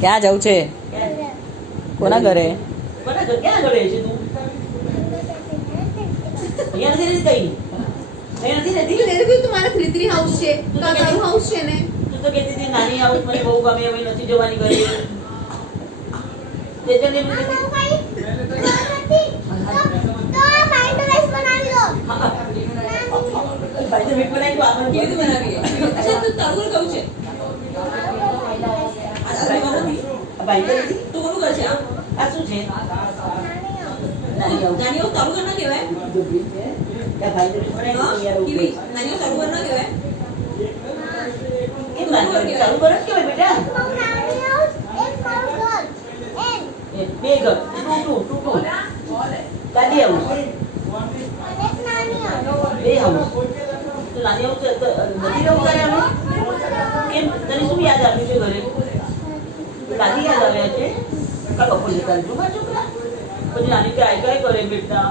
ક્યાં જવું છે? કોના ઘરે? કોના ઘરે? ક્યાં ઘરે છે તું? અહીંયા નથી રહેતી કઈ? અહીંયા નથી રહેતી? મેરે કોઈ તમારા 3-3 હાઉસ છે, તારું હાઉસ છે ને? તું તો કહેતી હતી નાની હાઉસ મને બહુ ગમે, હવે નથી જવાની ઘરે. તે જને એમ કહેતી ભાઈ તો મીઠ બનાવી તો આપણે કેવી રીતે બનાવીએ? અચ્છા તું તરવું કહું છે? ભાઈ તો નથી. તું કોનું ઘર છે? આ શું છે? નાની હાઉસ. નાનીઓ તારું ઘર ના કહેવાય? ત્યાં ભાઈ તો મીઠ બનાવી તો યાર એવું કેવી? કહે. નાનીઓ તારું ઘર ના કહેવાય? કેમ નાની હાઉસ? તારું ઘર જ કહેવાય બેટા. એ બે ઘર. ટુ. દાદી હાઉસ. બે હાઉસ. તો નાની હાઉસ નથી રહેવું તારે હવે? કેમ તને શું યાદ આવ્યું છે ઘરે? દાદી યાદ આવ્યા છે? કા બપોર જતા રહેજો મારા છોકરા. પછી નાની કાંઈ કરે બેટા.